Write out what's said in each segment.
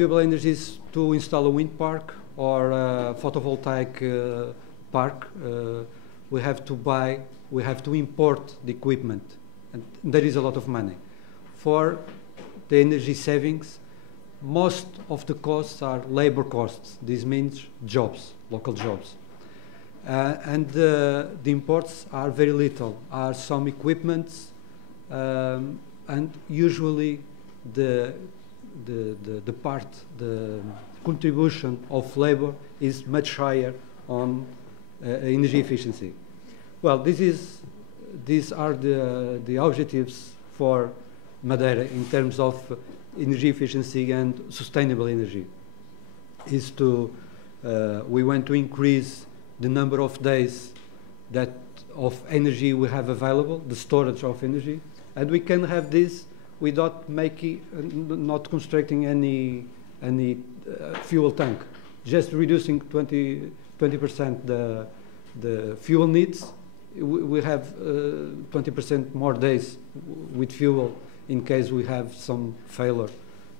renewable energies to install a wind park or a photovoltaic park, we have to import the equipment, and there is a lot of money. For the energy savings, most of the costs are labor costs. This means jobs, local jobs. And the imports are very little, are some equipments, and usually the contribution of labor is much higher on energy efficiency. Well, these are the objectives for Madeira in terms of energy efficiency and sustainable energy. We want to increase the number of days of energy we have available, the storage of energy, and we can have this without not constructing any fuel tank, just reducing 20% the fuel needs. We have 20% more days with fuel in case we have some failure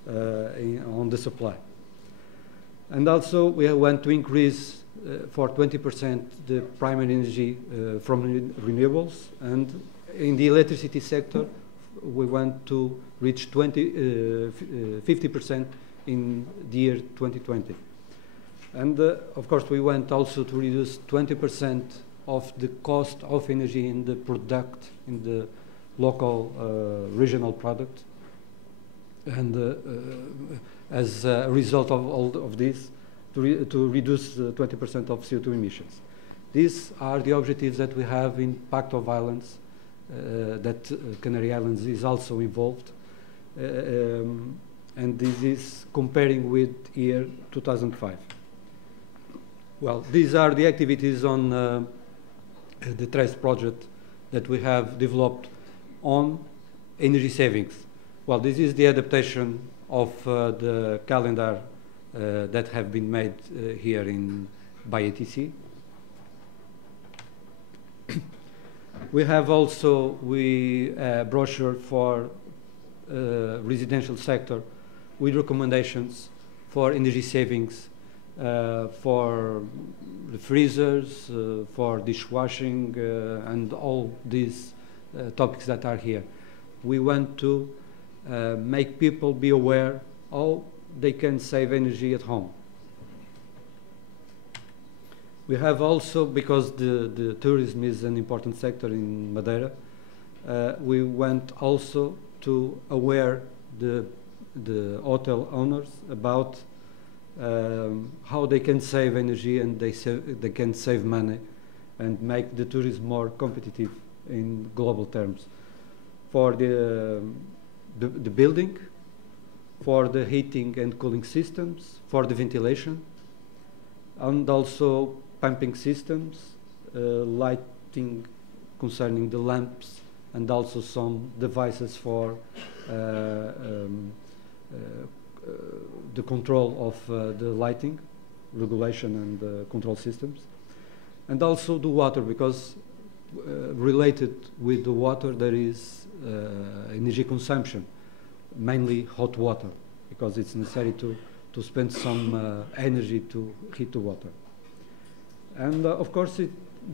on the supply. And also we want to increase for 20% the primary energy from renewables, and in the electricity sector we want to reach 50% in the year 2020. And of course we want also to reduce 20% of the cost of energy in the product, in the local regional product. And as a result of all of this, to reduce 20% of CO2 emissions. These are the objectives that we have in Pact of Islands, that Canary Islands is also involved. And this is comparing with year 2005. Well, these are the activities on the TRACE project that we have developed on energy savings. Well, this is the adaptation of the calendar that have been made here by ATC. We have also a brochure for residential sector with recommendations for energy savings for the freezers, for dishwashing, and all these topics that are here. We want to make people be aware how they can save energy at home. We have also, because the tourism is an important sector in Madeira, we want also to aware the hotel owners about how they can save energy and they can save money and make the tourism more competitive in global terms. For the building, for the heating and cooling systems, for the ventilation, and also pumping systems, lighting concerning the lamps, and also some devices for the control of the lighting, regulation and control systems. And also the water, because related with the water there is energy consumption, mainly hot water, because it's necessary to spend some energy to heat the water. And of course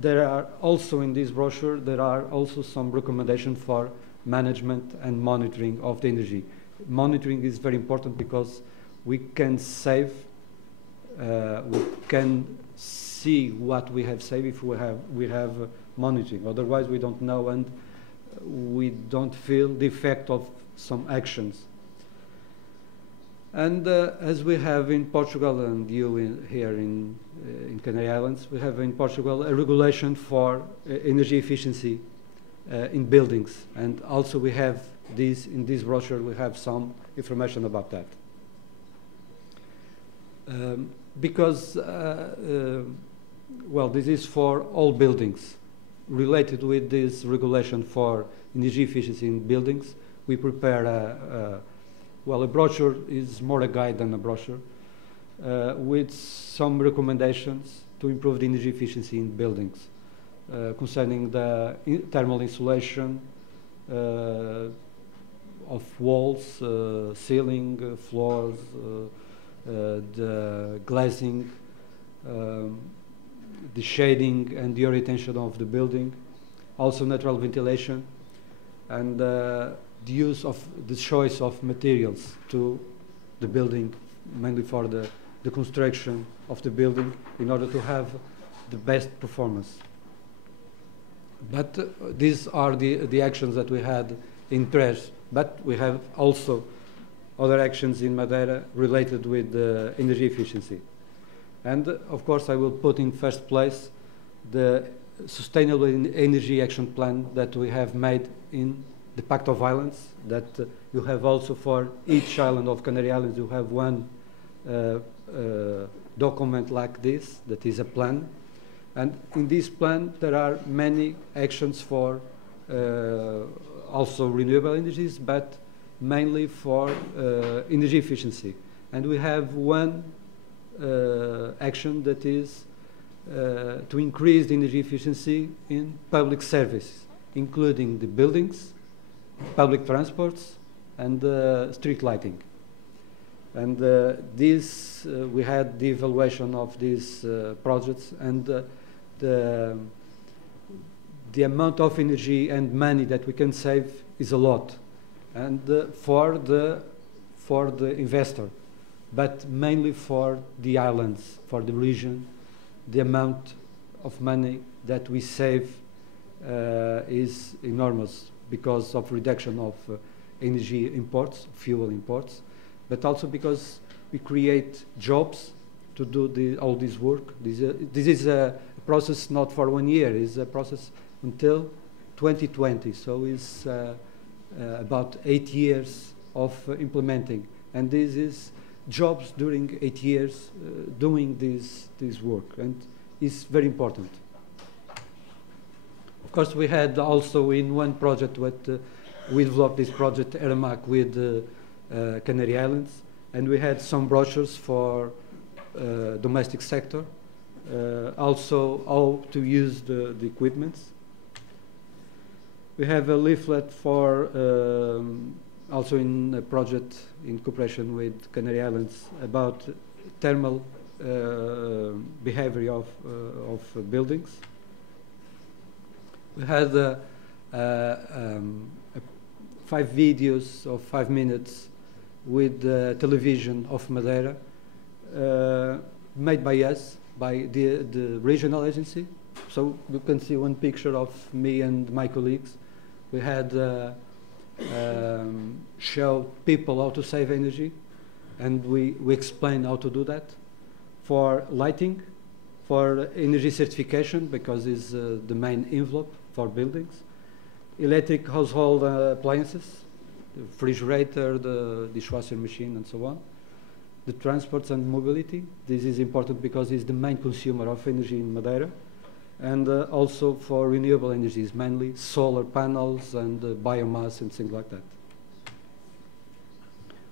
there are also in this brochure, there are also some recommendations for management and monitoring of the energy. Monitoring is very important because we can save, we can see what we have saved if we have monitoring. Otherwise we don't know and we don't feel the effect of some actions. And as we have in Portugal and you here in Canary Islands, we have in Portugal a regulation for energy efficiency in buildings. And also we have this, in this brochure, we have some information about that. Because, well, this is for all buildings. Related with this regulation for energy efficiency in buildings, we prepare well, a brochure is more a guide than a brochure, with some recommendations to improve the energy efficiency in buildings, concerning the thermal insulation of walls, ceiling, floors, the glazing, the shading and the orientation of the building, also natural ventilation, and the use of the choice of materials to the building, mainly for the construction of the building, in order to have the best performance. But these are the actions that we had in Tres, but we have also other actions in Madeira related with energy efficiency. And of course I will put in first place the Sustainable Energy Action Plan that we have made in the Pact of Islands, that you have also for each island of Canary Islands. You have one document like this, that is a plan. And in this plan there are many actions for also renewable energies, but mainly for energy efficiency. And we have one action that is to increase the energy efficiency in public service, including the buildings, public transports, and street lighting. And this, we had the evaluation of these projects, and the amount of energy and money that we can save is a lot, and for the investor, but mainly for the islands, for the region. The amount of money that we save is enormous because of reduction of energy imports, fuel imports, but also because we create jobs to do all this work. This is a process not for 1 year, it's a process until 2020, so it's about 8 years of implementing, and this is jobs during 8 years doing this work, and it's very important. Of course, we had also in one project what we developed this project AREAM with Canary Islands, and we had some brochures for domestic sector, also how to use the equipments. We have a leaflet for also in a project in cooperation with Canary Islands about thermal behavior of buildings. We had 5 videos of 5 minutes with the television of Madeira, made by us, by the regional agency. So you can see one picture of me and my colleagues. We had show people how to save energy, and we explain how to do that. For lighting, for energy certification, because it's the main envelope for buildings. Electric household appliances, the refrigerator, the dishwasher machine, and so on. The transports and mobility. This is important because it's the main consumer of energy in Madeira. And also for renewable energies, mainly solar panels and biomass and things like that.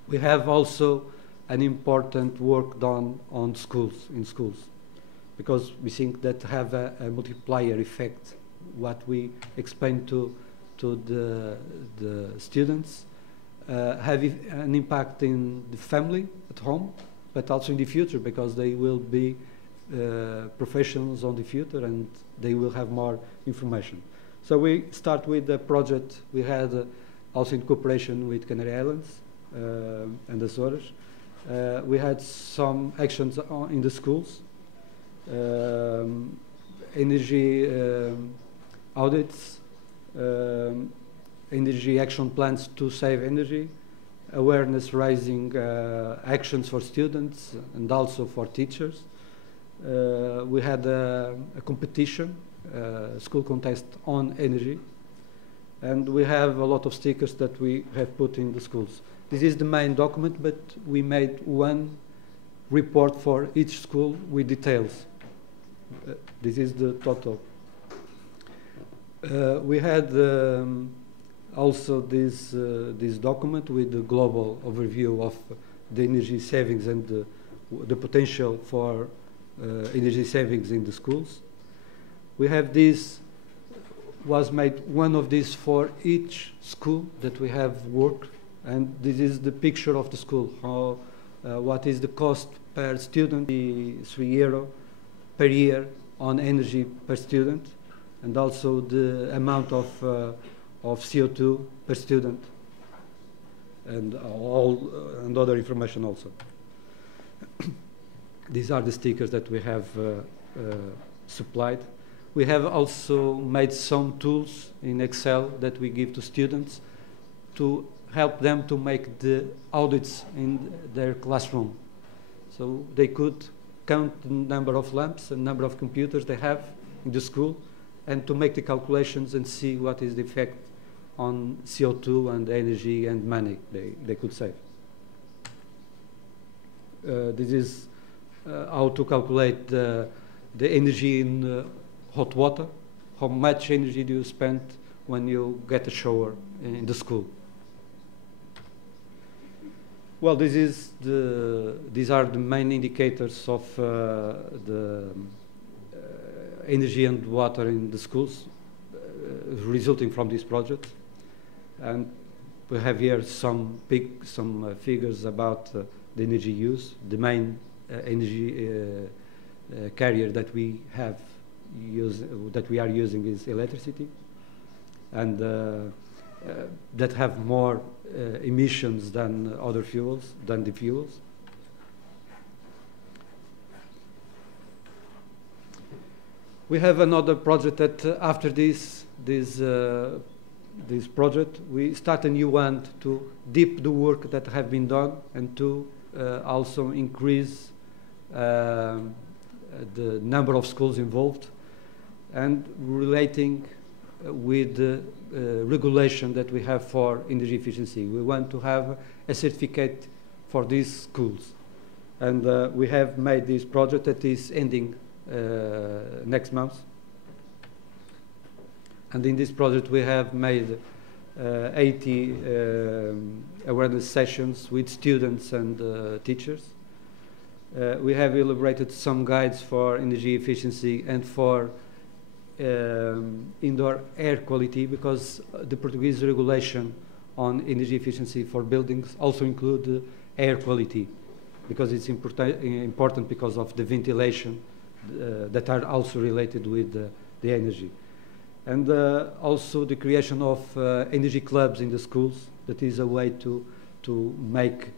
We have also an important work done on schools, in schools, because we think that have a multiplier effect. What we explain to the students have an impact in the family at home, but also in the future, because they will be professionals on the future, and they will have more information. So we start with the project we had also in cooperation with Canary Islands and Azores. We had some actions in the schools, energy audits, energy action plans to save energy, awareness raising actions for students and also for teachers. We had a competition, school contest on energy, and we have a lot of stickers that we have put in the schools. This is the main document, but we made one report for each school with details. This is the total. We had also this document with the global overview of the energy savings and the potential for energy savings in the schools. We have this, was made one of these for each school that we have worked, and this is the picture of the school, how what is the cost per student, €3 per year on energy per student, and also the amount of CO2 per student, and and other information also. These are the stickers that we have supplied. We have also made some tools in Excel that we give to students to help them to make the audits in their classroom. So they could count the number of lamps and number of computers they have in the school, and to make the calculations and see what is the effect on CO2 and energy and money they could save. This is how to calculate the energy in hot water. How much energy do you spend when you get a shower in the school? Well, these are the main indicators of the energy and water in the schools resulting from this project. And we have here some figures about the energy use. The main energy carrier that we are using is electricity, and that have more emissions than other fuels, than the fuels. We have another project that after this project, we start a new one to deep the work that have been done, and to also increase the number of schools involved, and relating with the regulation that we have for energy efficiency. We want to have a certificate for these schools, and we have made this project that is ending next month. And in this project we have made 80 awareness sessions with students and teachers. We have elaborated some guides for energy efficiency and for indoor air quality, because the Portuguese regulation on energy efficiency for buildings also include air quality, because it's important because of the ventilation that are also related with the energy. And also the creation of energy clubs in the schools. That is a way to make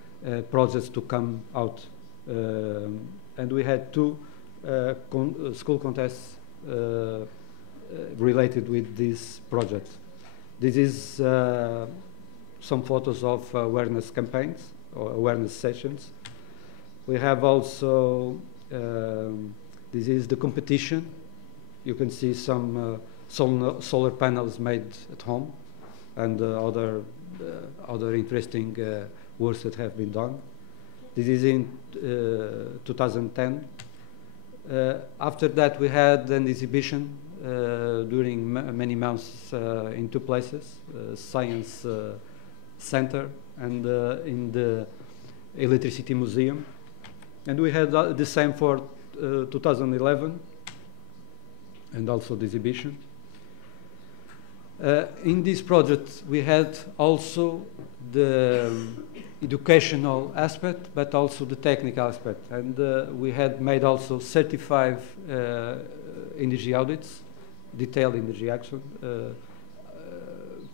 projects to come out. And we had two school contests related with this project. This is some photos of awareness campaigns or awareness sessions. We have also, this is the competition. You can see some solar panels made at home, and other interesting works that have been done. This is in 2010. After that, we had an exhibition during many months in two places, Science Center and in the Electricity Museum. And we had the same for 2011, and also the exhibition. In this project, we had also the educational aspect, but also the technical aspect. And we had made also 35 energy audits, detailed energy action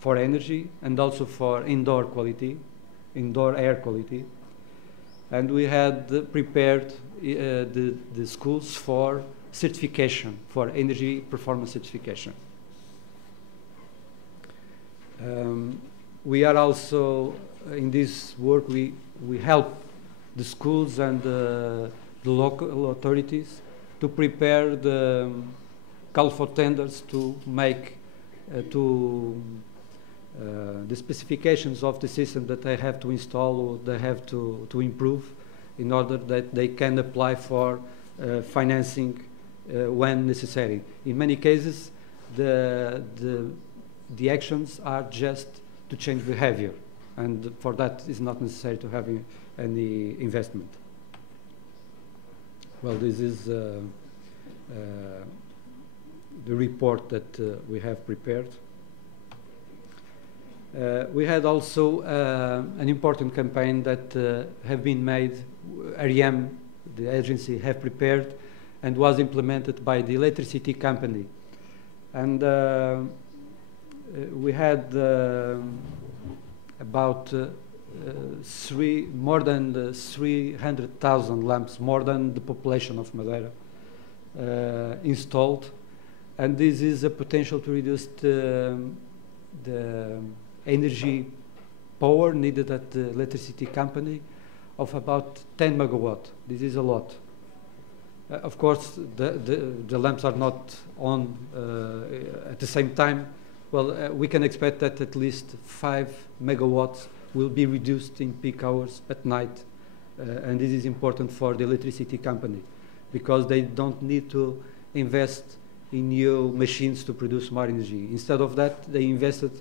for energy, and also for indoor air quality. And we had prepared the schools for certification, for energy performance certification. We are also, in this work, we help the schools and the local authorities to prepare the call for tenders to make the specifications of the system that they have to install or they have to improve, in order that they can apply for financing when necessary. In many cases, the actions are just to change behavior, and for that is not necessary to have any investment. Well, this is the report that we have prepared. We had also an important campaign that have been made. AREAM, the agency, have prepared and was implemented by the electricity company. And we had about more than 300,000 lamps, more than the population of Madeira, installed. And this is a potential to reduce the energy power needed at the electricity company of about 10 megawatt. This is a lot. Of course, the lamps are not on at the same time. Well, we can expect that at least 5 megawatts will be reduced in peak hours at night. And this is important for the electricity company because they don't need to invest in new machines to produce more energy. Instead of that, they invested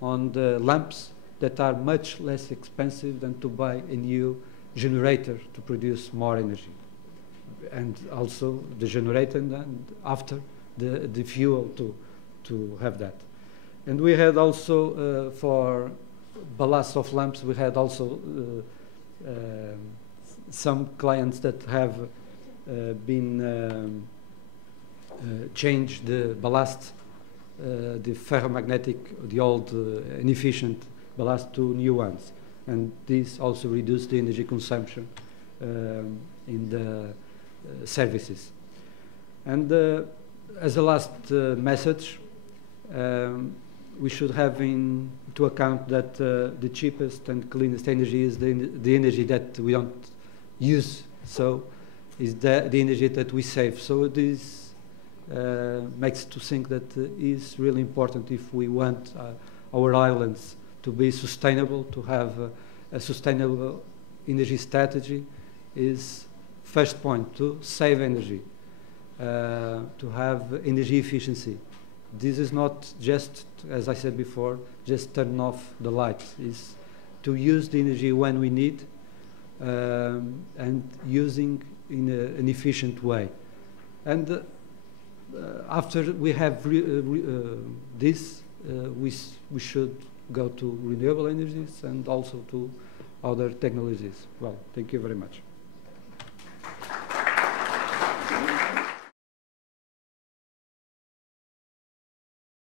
on the lamps that are much less expensive than to buy a new generator to produce more energy. And also the generator and after the fuel to have that. And we had also, for ballast of lamps, we had also some clients that have been changed the ballast, the ferromagnetic, the old inefficient ballast to new ones. And this also reduced the energy consumption in the services. And as a last message, we should have into account that the cheapest and cleanest energy is the energy that we don't use, so is the energy that we save. So this makes to think that is really important if we want our islands to be sustainable, to have a sustainable energy strategy. Is first point to save energy, to have energy efficiency. This is not just, as I said before, just turn off the lights. It's to use the energy when we need and using in an efficient way. And after we have this, we should go to renewable energies and also to other technologies. Well, thank you very much.